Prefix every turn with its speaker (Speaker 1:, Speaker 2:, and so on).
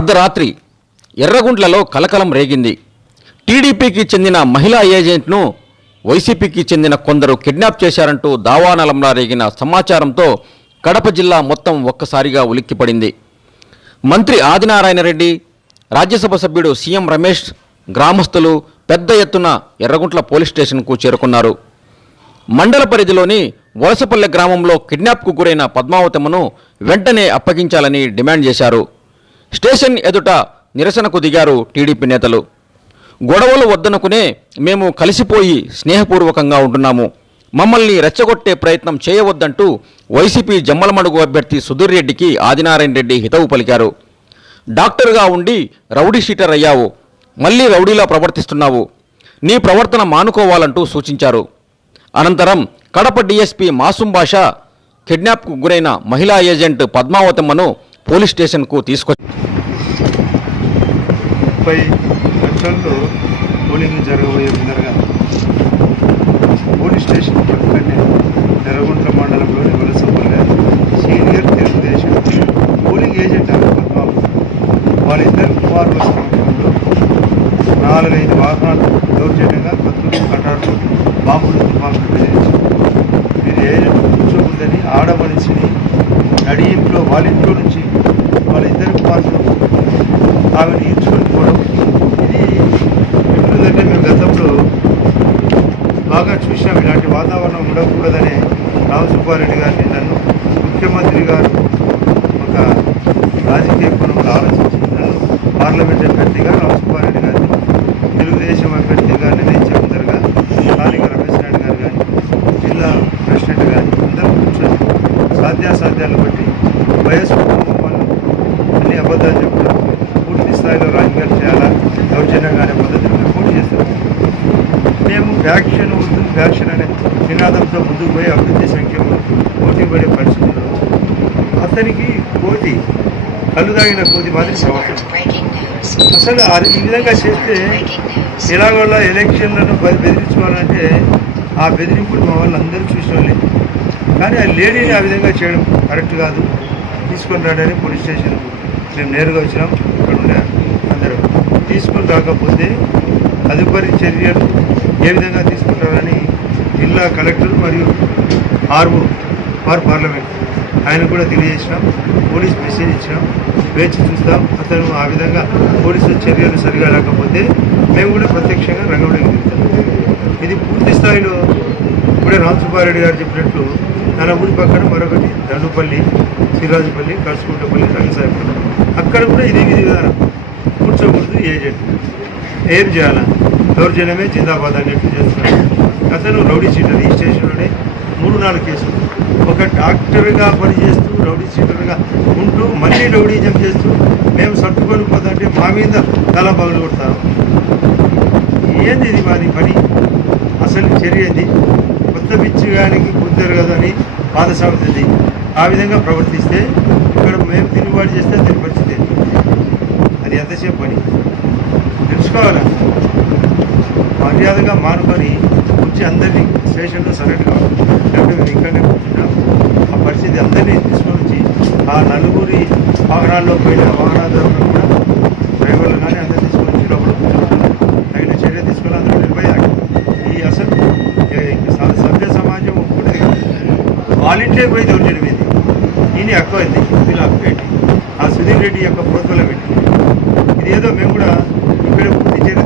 Speaker 1: అర్ధరాత్రి ఎర్రగుంట్లలో కలకలం రేగింది. టీడీపీకి చెందిన మహిళా ఏజెంట్ను వైసీపీకి చెందిన కొందరు కిడ్నాప్ చేశారంటూ దావానలంలా రేగిన సమాచారంతో కడప జిల్లా మొత్తం ఒక్కసారిగా ఉలిక్కిపడింది. మంత్రి ఆదినారాయణ రెడ్డి రాజ్యసభ సభ్యుడు సీఎం రమేష్ గ్రామస్తులు పెద్ద ఎత్తున ఎర్రగుంట్ల పోలీస్ స్టేషన్కు చేరుకున్నారు. మండల పరిధిలోని వలసపల్లె గ్రామంలో కిడ్నాప్కు గురైన పద్మావతమ్మను వెంటనే అప్పగించాలని డిమాండ్ చేశారు. స్టేషన్ ఎదుట నిరసనకు దిగారు టీడీపీ నేతలు. గొడవలు వద్దనుకునే మేము కలిసిపోయి స్నేహపూర్వకంగా ఉంటున్నాము. మమ్మల్ని రెచ్చగొట్టే ప్రయత్నం చేయవద్దంటూ వైసీపీ జమ్మలమడుగు అభ్యర్థి సుధీర్ రెడ్డికి ఆదినారాయణ రెడ్డి హితవు పలికారు. డాక్టర్గా ఉండి రౌడీ షీటర్ అయ్యావు. మళ్ళీ రౌడీలా ప్రవర్తిస్తున్నావు. నీ ప్రవర్తన మానుకోవాలంటూ సూచించారు. అనంతరం కడప డీఎస్పీ మాసుం బాషా కిడ్నాప్కు గురైన మహిళా ఏజెంట్ పద్మావతమ్మను పోలీస్ స్టేషన్కు తీసుకొచ్చారు.
Speaker 2: ముప్పై గంటల్లో పోలింగ్ జరగబోయే ముందరగా పోలీస్ స్టేషన్ పక్కనే ఎర్రగుంట్ల మండలంలోని Valasapalle senior Telugu Desam polling agent అనుకుంటున్నాము వారిద్దరు వాళ్ళిద్దరు కుమారుల సమక్షంలో నాలుగైదు వాహనాలు దౌర్జన్యంగా కత్తులు కటార్లు బాంబులు తుపాకులు వాతావరణం ఉండకూడదనే రామసుబ్బారెడ్డి గారిని నన్ను ముఖ్యమంత్రి గారు ఒక రాజకీయ కోణంలో ఆలోచించి నన్ను పార్లమెంట్ అభ్యర్థిగా రామసుబ్బారెడ్డి గారిని తెలుగుదేశం అభ్యర్థిగా నిర్ణయించే ముందరగా స్థానిక రమేష్ నాయుడు గారు కానీ జిల్లా ప్రెసిడెంట్ కానీ అందరూ కూర్చొని సాధ్యాసాధ్యాలు బట్టి వయస్సు కుటుంబాలను అన్ని అబద్ధాలు చెప్పడం పూర్తి స్థాయిలో రాజకీయాలు చేయాలా దౌర్జన్యంగా అనే పద్ధతిని మేము పోటీ చేస్తాం మేము వ్యాక్సిన్ వద్దు వ్యాక్సిన్ అనే నినాదంతో ముందుకు పోయి అభివృద్ధి సంఖ్యలో పోటీ పడే పరిస్థితుల్లో అతనికి కోతి కళ్ళు తాగిన కోతి మాదిరి. అసలు అది ఈ విధంగా చేస్తే. ఎలాగోలా ఎలక్షన్లను బెదిరించుకోవాలంటే ఆ బెదిరింపుడు మా వాళ్ళు అందరూ చూసిన వాళ్ళే కానీ ఆ లేడీని ఆ విధంగా చేయడం కరెక్ట్ కాదు తీసుకొని రాడని పోలీస్ స్టేషన్ మేము నేరుగా వచ్చినాం ఇక్కడ ఉండారు అందరూ తీసుకొని రాకపోతే తదుపరి చర్యలు ఏ విధంగా తీసుకుంటారని జిల్లా కలెక్టర్ మరియు ఆర్మూ ఫార్ పార్లమెంట్. ఆయన కూడా తెలియజేసినాం. పోలీస్ మెసేజ్ ఇచ్చినాం. వేచి చూస్తాం. అతను ఆ విధంగా పోలీసు చర్యలు సరిగా లేకపోతే మేము కూడా ప్రత్యక్షంగా రంగంలోకి దిగుతాం. ఇది పూర్తి స్థాయిలో ఇప్పుడే రామసుబ్బారెడ్డి గారు చెప్పినట్లు తన ఊరి పక్కన మరొకటి దండుపల్లి సిరాజుపల్లి కడుచుకుంటపల్లి రంగసాయపల్లి అక్కడ కూడా ఇదే విధి విధానం. కూర్చోకూడదు ఏజెంట్ ఏం చేయాలా? దౌర్జన్యమే జిందాబాద్ అని చెప్పి చేస్తున్నాడు అతను రౌడీ షీటర్ ఈ స్టేషన్లోనే మూడు నాలుగు కేసులు. ఒక డాక్టర్గా పనిచేస్తూ రౌడీ షీటర్గా ఉంటూ మళ్ళీ రౌడీజం చేస్తూ మేము సర్దుకొని పోతుంటే మా మీద తల పగలు కొడతారు. ఏంది ఇది మాది పని? అసలు చర్య ఇది కొత్త పిచ్చిగానికి బుద్ధరు కదా అని పాత సాగుతుంది ఆ విధంగా ప్రవర్తిస్తే ఇక్కడ మేము తిరుగుబాటు చేస్తే అతని పరిస్థితి అది ఎంతసేపు పని? తెలుసుకోవాలా? మర్యాదగా మానుకొని వచ్చి అందరినీ స్టేషన్లో సరెండర్ కావాలి. లేకపోతే మేము ఇక్కడనే కూర్చున్నాం. ఆ పరిస్థితి అందరినీ తీసుకొని వచ్చి ఆ నలుగురి వాహనాల్లో పోయిన వాహనదారులను కూడా డ్రైవర్లు కానీ అందరినీ తీసుకొని వచ్చి లోపల తగిన చర్య తీసుకొని అందరూ నిర్భయాలి ఈ అసలు సభ్య సమాజం ఒప్పుకునేది వాలంటీర్ వాళ్ళ ఇంట్లో పోయి దౌర్జన్యం ఏంది దీని హక్కు అయింది వీళ్ళ హక్కు ఏంటి? ఆ సుధీర్ రెడ్డి యొక్క ప్రోత్బలం ఏంటి? ఇది ఏదో మేము కూడా ఇక్కడే పూర్తి చర్య